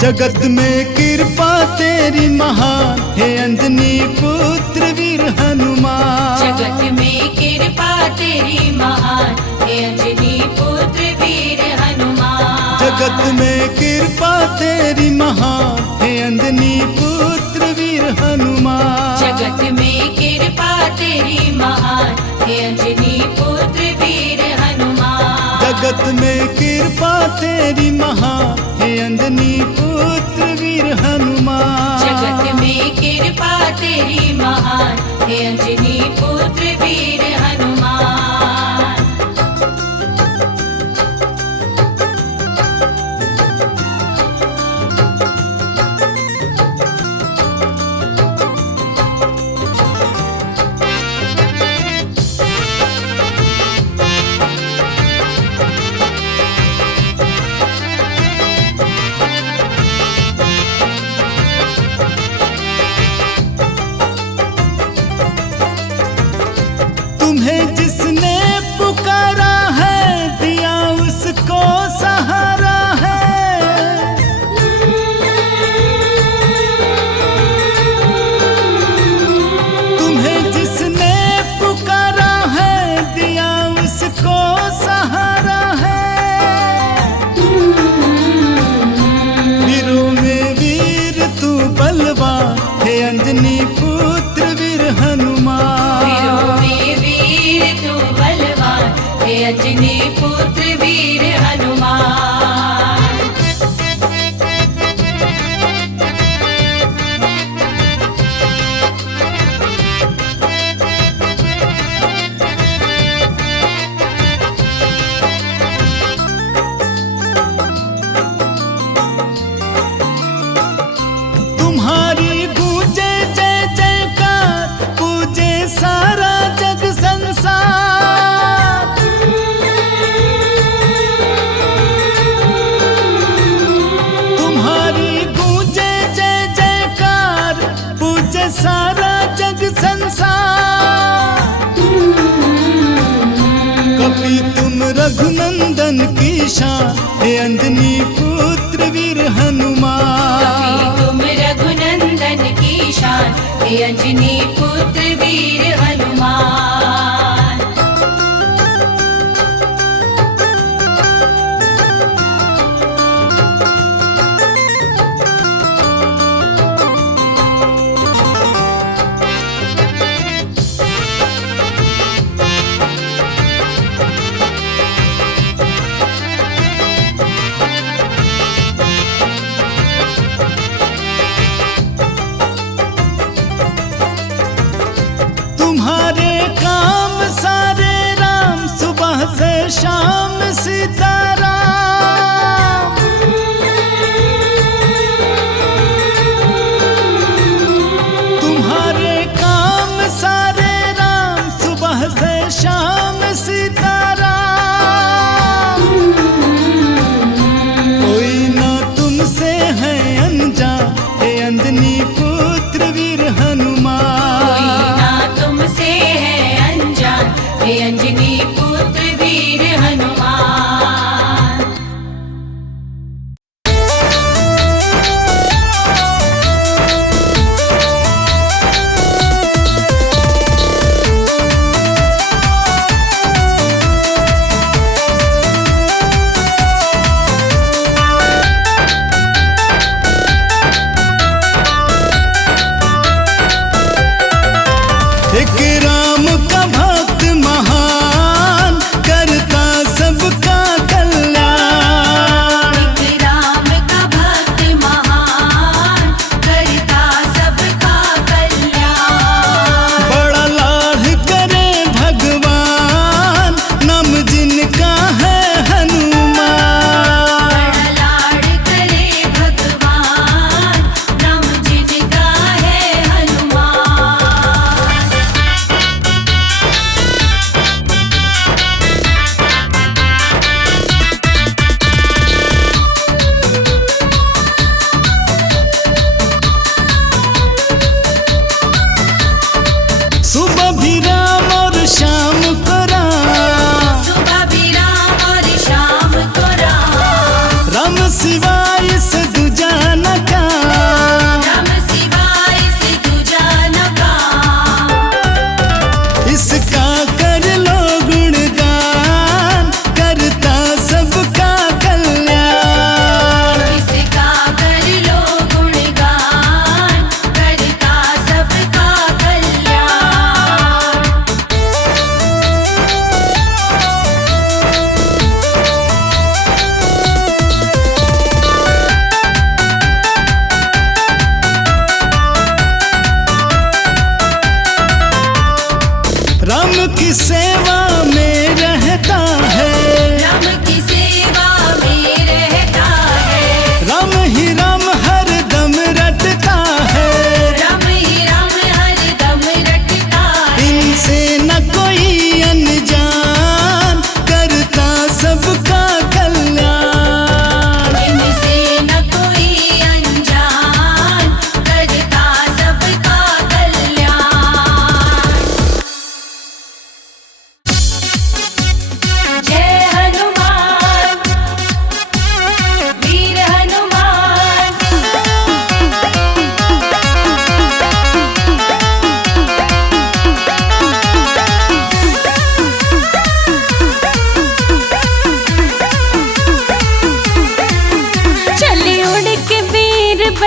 जगत में कृपा तेरी महान हे अंजनी पुत्र वीर हनुमान। जगत में कृपा तेरी महान हे अंजनी पुत्र वीर हनुमान। जगत में कृपा तेरी महान हे अंजनी पुत्र वीर हनुमान। जगत में कृपा तेरी महान हे अंजनी पुत्र वीर हनुमान। जगत में कृपा तेरी महान हे अंजनी पुत्र वीर हनुमान। जगत में कृपा तेरी महान हे अंजनी पुत्र वीर हनुमान। तुम्हें जिसने पुकारा है दिया उसको सहारा है। तुम्हें जिसने पुकारा है दिया उसको सहारा है। वीरों में वीर तू बलवान हे अंजनी पुत्र वीर हनुमान। वीरों में वीर तू बलवान हे अंजनी पुत्र वीर हनुमान। तुम्हारी गूंजे जय जयकार पूजे सारा जग संसार। तुम्हारी गूंजे जय जयकार पूजे सारा जग संसार। कपि तुम रघुनंदन की शान हे अंजनी पुत्र वीर हनुमान। कभी तुम रघुनंदन की शान हे अंजनी पुत्र वीर हनुमान। तुम्हारे काम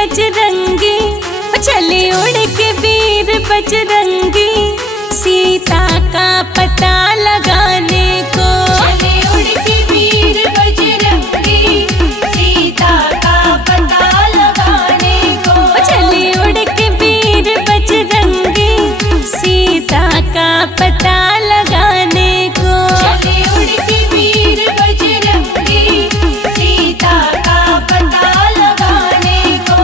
बजरंगी, चले उड़ के वीर बजरंगी, सीता का पता लगाने को। चले उड़ के वीर बजरंगी, सीता का पता लगाने को। चले उड़ के वीर बजरंगी, सीता का पता लगाने को। चले उड़ के वीर बजरंगी, सीता का पता लगाने को।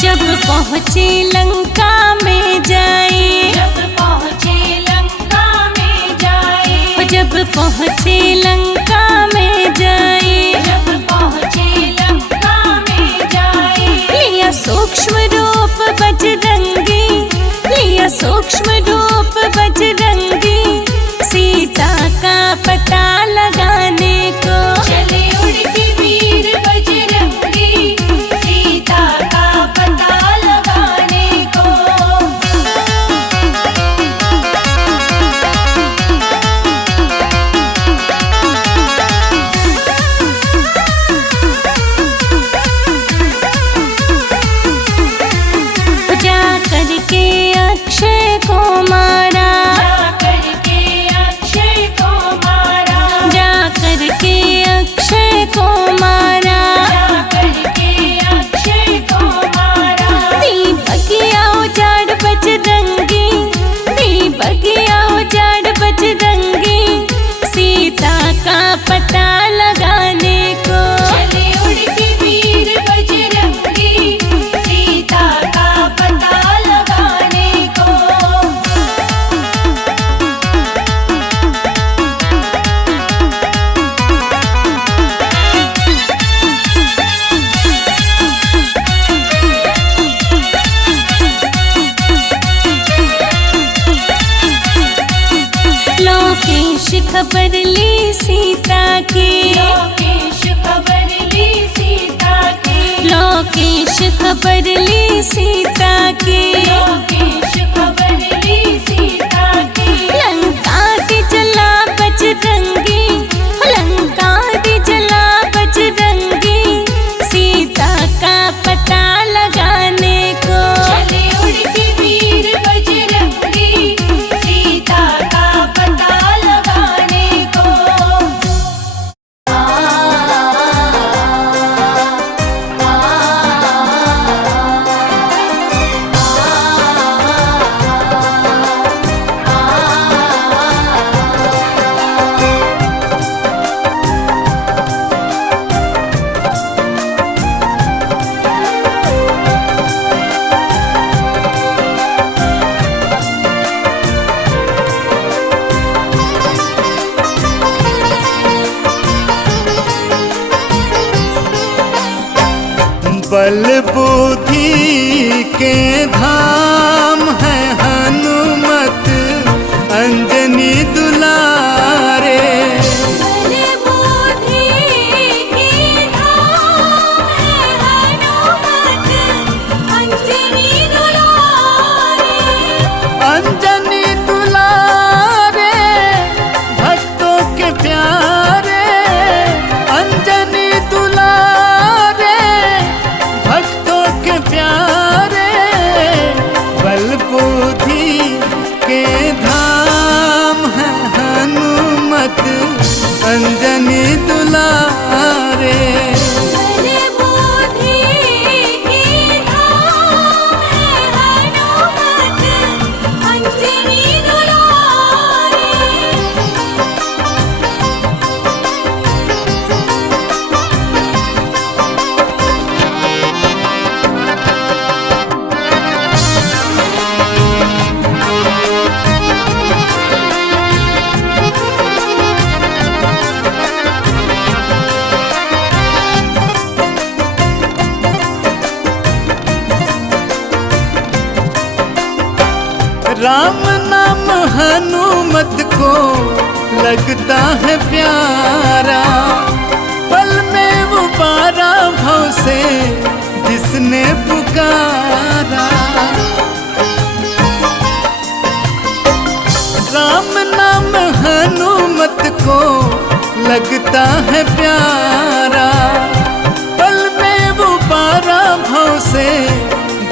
जब पहुँचे लंका में जाए, जब पहुँचे लंका में जाए, जब पहुँचे लंका में जाए, जब पहुँचे लंका में जाए, लिया सूक्ष्म रूप बजरंगी, लिया सूक्ष्म रूप बजरंगी, सीता का पता लगाने को। चले उड़ के वीर बजरंगी, सीता का पता लगाने को। जा करके अक्षय को मारा, जा करके अक्षय को मारा, जा करके अक्षय को मारा, जा करके अक्षय को मारा। दीपकिया उजाड़ बजरंगी, दीपकिया उजाड़ बजरंगी, सीता का पता लगाने को। चले उड़ के वीर बजरंगी, सीता का पता लगाने को। लोकेश खबर ली सीता की, लोकेश खबर ली सीता की, लोकेश खबर ली सीता की, लोकेश खबर ली सीता की। लंका दी जला बजरंगी, लंका दी जला बजरंगी, सीता का पता लगाने को। चले उड़ के वीर बजरंगी, सीता का पता लगाने को। बल बुद्धि के धाम है हनुमत अंजनी दुलारे। बल बुद्धि के धाम है हनुमत अंजनी दुलारे। अंजनी दुलारे भक्तों के प्यारे, अंजनी दुलारे भक्तों के प्यारे। बल बुद्धि के धाम है हनुमत अंजनी दुलारे। बल बुद्धि के धाम है हनुमत अंजनी दुलारे। राम नाम हनुमत को लगता है प्यारा, पल में वो पारा से जिसने पुकारा। राम नाम हनुमत को लगता है प्यारा, पल में वो पारा भव से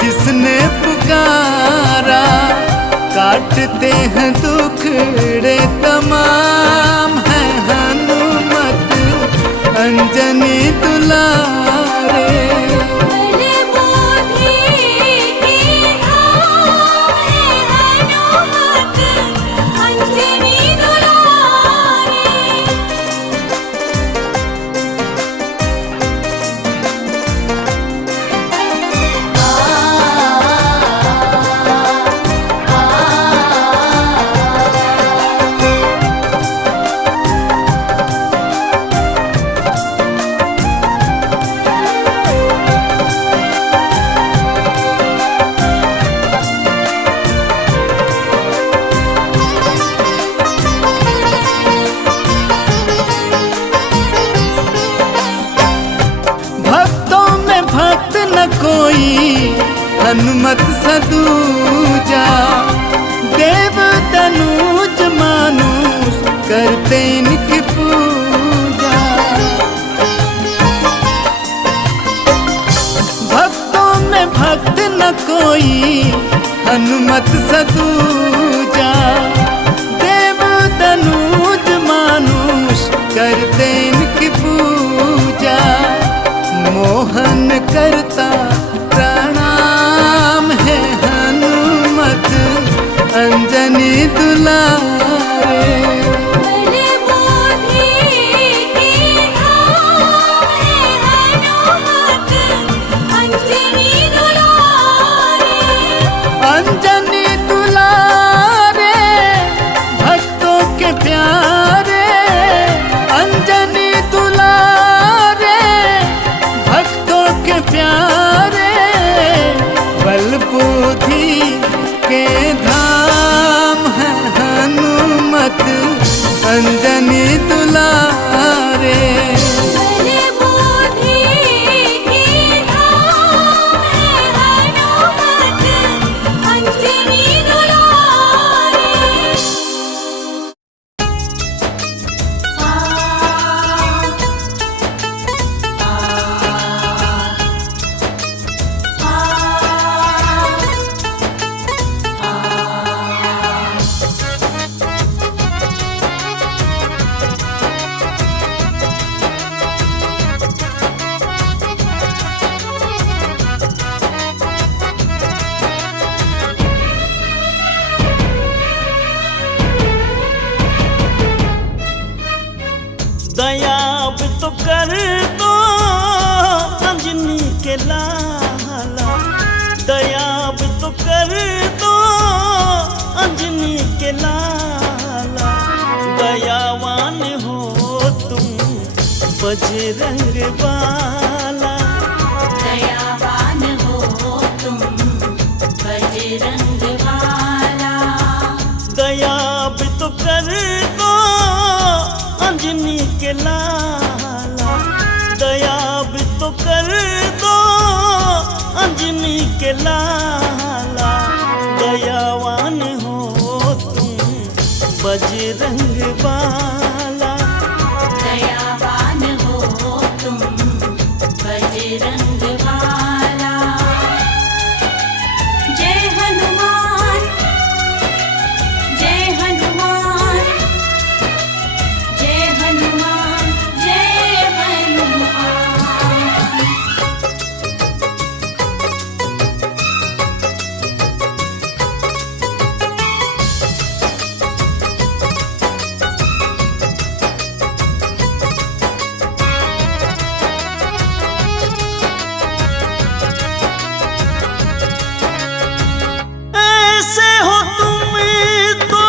जिसने पुकारा। काटते हैं दुखड़े तमाम है हनुमत अंजनी दुलारे। कोई हनुमत सदूजा, देव तनुज मानुष करते इनकी पूजा। भक्तों में भक्त न कोई हनुमत सदूजा, देव तनुज मानुष करते इनकी पूजा। मोहन करता प्रणाम है हनुमत अंजनी दुलारे। अंजनी दुलारे भक्तों के प्यारे, अंजनी दुलारे भक्तों के प्यारे। बल बुद्धि के धाम है हनुमत अंजनी दुलारे। दया भी तो कर दो अंजनी के लाला, दया भी तो कर दो अंजनी के लाला। दयावान हो तुम बजरंग वाला, दयावान हो तुम बजरंग वाला। दया भी तो कर दो अंजनी के लाला, दया भी तो कर दो अंजनी के लाला। दयावान हो तुम बजरंग वाला, दयावान हो तुम बजरंग वाला। जय हनुमान जय हनुमान जय हनुमान जय हनुमान। ऐसे हो तुम तो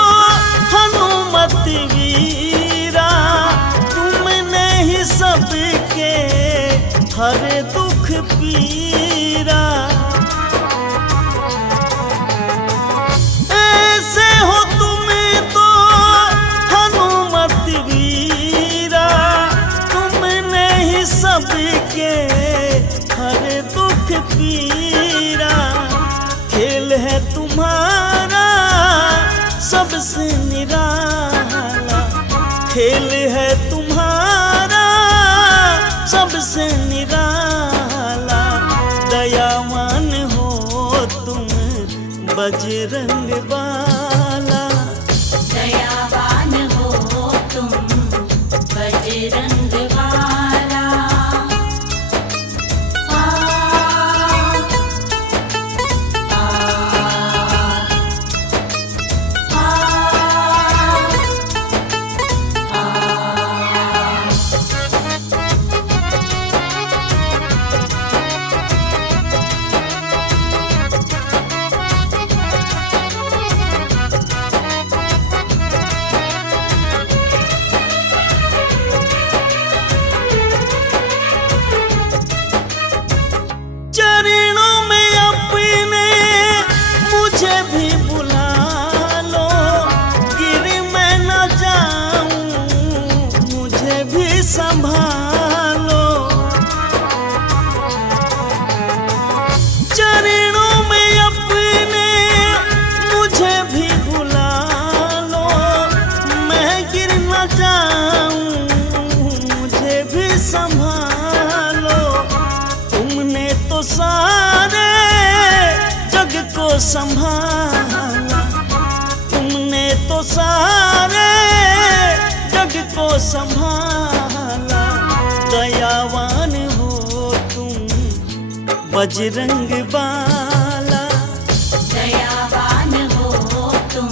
हनुमत वीरा, तुमने ही सबके हर दुख पीरा। ऐसे हो तुम तो हनुमत वीरा, तुमने ही सबके सारे दुख पीरा, खेल है तुम्हारा सबसे निराला, खेल है तुम्हारा सबसे निराला। दयावान हो तुम बजरंग बाला, दयावान हो तुम बजरंग वाला। चरणों में अपने मुझे भी बुला लो, गिर मैं न जाऊं मुझे भी संभालो। चरणों में अपने मुझे भी बुला लो, मैं गिर न जाऊं मुझे भी संभालो। तुमने तो सारे जग को संभाला, तुमने तो सारे जग को संभाला। दयावान हो तुम बजरंग बाला, दयावान हो तुम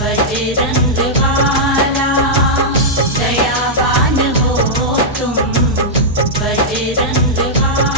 बजरंग वाला, दयावान हो तुम बजरंग वाला।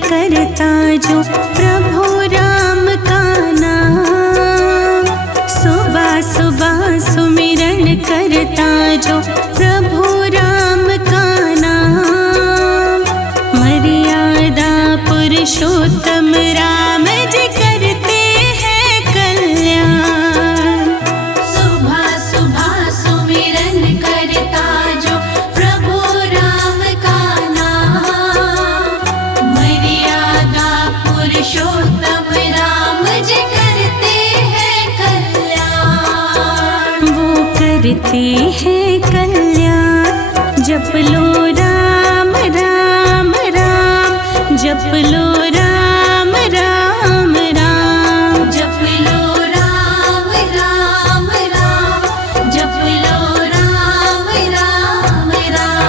करता जो प्रभु राम का नाम, सुबह सुबह सुमिरन करता जो प्रभु राम का नाम। मर्यादा पुरुषोत्तम राम जी करते हैं कल्याण। सुबह सुबह सुमिरन करता जो प्रभु राम का नाम, मर्यादा पुरुषोत्तम राम जी करते हैं कल्याण। वो करते हैं कल्याण, जप लो राम राम राम, जप लो राम राम राम, जप लो राम राम राम, जप लो राम राम राम।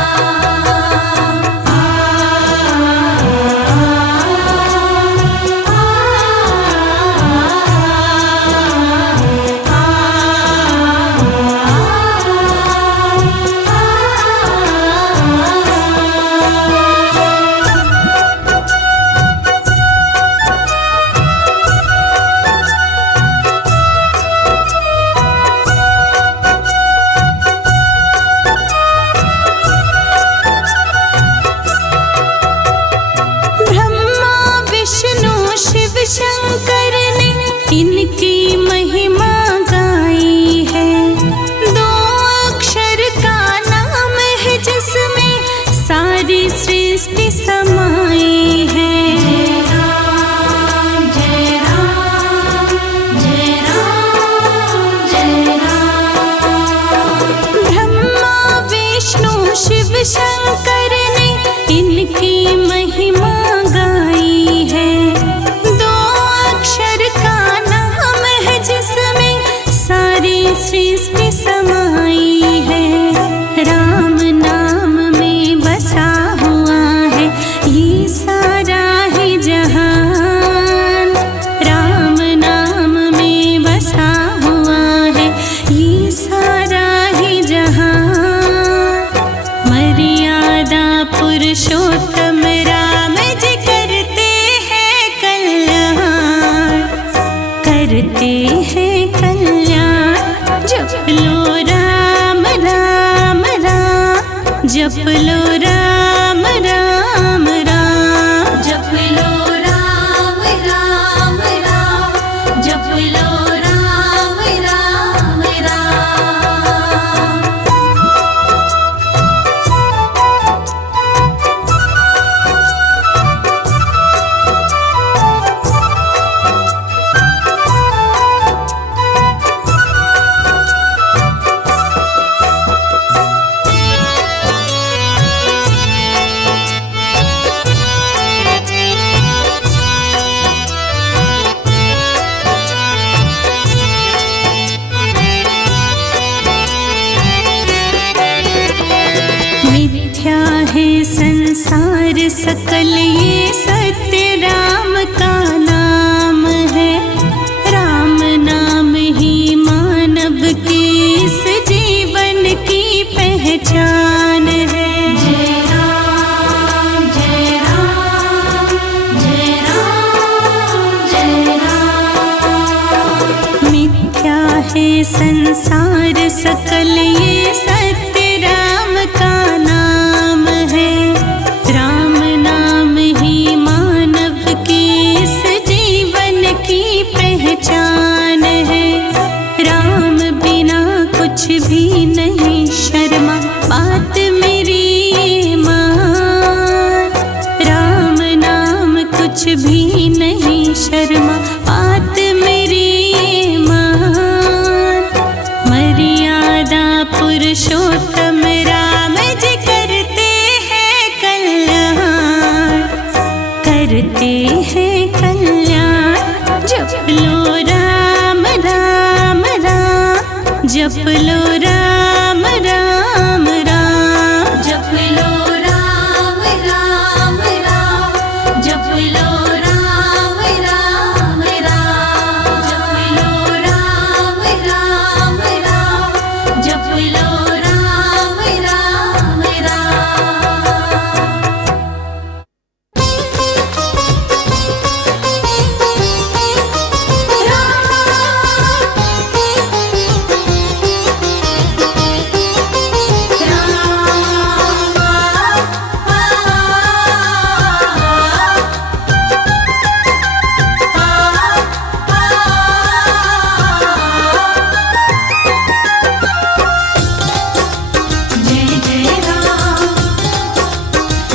शंकर ने इनकी महिमा गाई है। दो अक्षर का नाम है जिसमें सारी सृष्टि समाई है। जय राम जय राम जय राम जय राम। ब्रह्मा विष्णु शिव शंकर ने इनकी महिमा गाई है। जिसमें सारी सृष्टि समाई जप लो राम राम राम, जप लो राम राम राम, जप लो राम राम राम। मिथ्या है संसार सकल ये सत्य राम का नाम है, राम नाम ही मानव के इस जीवन की पहचान है। जय राम जय राम जय राम जय राम। मिथ्या है संसार सकल ये सत्य राम का नाम है, राम नाम ही मानव की इस जीवन की पहचान है। राम बिना कुछ भी नहीं शर्मा बात मेरी मान, राम नाम कुछ भी नहीं शर्मा बात मेरी मान। मर्यादा पुरुषोत्तम राम जी करते हैं कल्याण, करते हैं कल्याण। जप लो राम राम राम, जप लो राम राम राम, जप लो राम राम राम, जप लो राम राम राम, जप लो राम राम राम, जप लो राम राम जय जय राम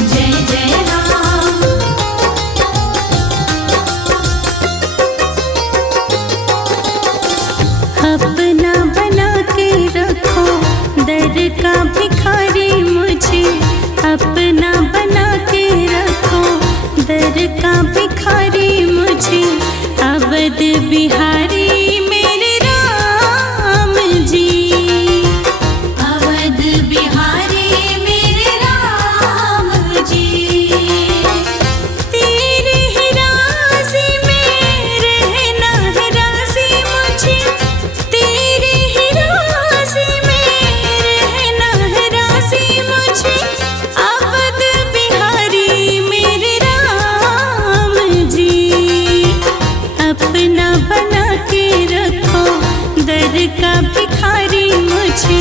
जय जय राम। अपना बना के रखो दर का भिखारी मुझे, अपना बना के रखो दर का भिखारी मुझे। अवध बिहारी मेरे राम जी, अवध बिहारी मेरे राम जी। तेरे ही राज़ी में रहना है राज़ी मुझे, तेरे ही राज़ी में रहना है राज़ी मुझे। अवध बिहारी मेरे राम जी, अपना बना के रखो दर का भिखारी मुझे।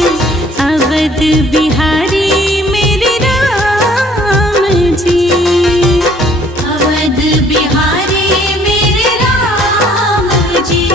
अवध बिहारी मेरे राम जी, अवध बिहारी मेरे राम जी।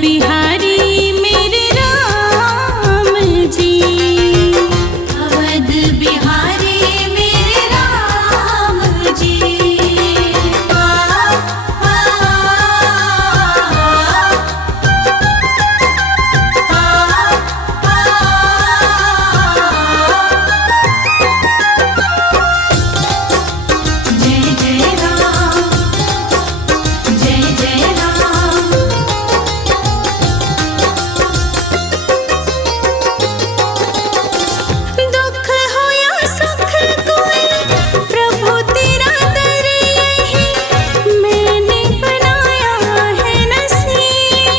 बिहारी मेरे राम जी। अवध बिहारी मेरे राम जी। जय जय राम, जय जय राम। दुख हो या सुख कोई प्रभु तेरा दर यही मैंने बनाया है नसीब,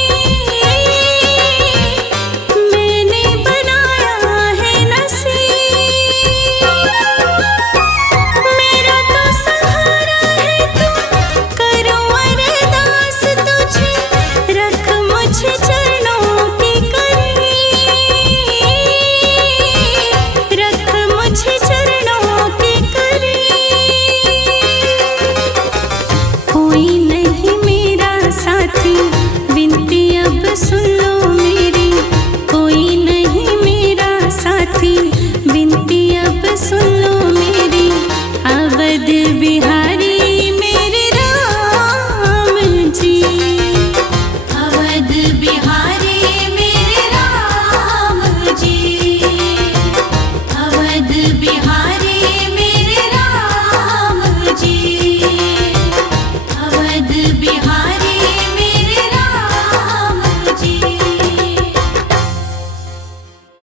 मैंने बनाया है नसीब। मेरा तो सहारा है तू, करूं अरदास तुझे, रख मुझे चरणों के करीब, रख मुझे चरणों के करीब। कोई नहीं मेरा साथी, विनती अब सुन लो मेरी, कोई नहीं मेरा साथी, विनती अब सुन लो मेरी। अवध बिहारी मेरे राम जी। अवध बिहारी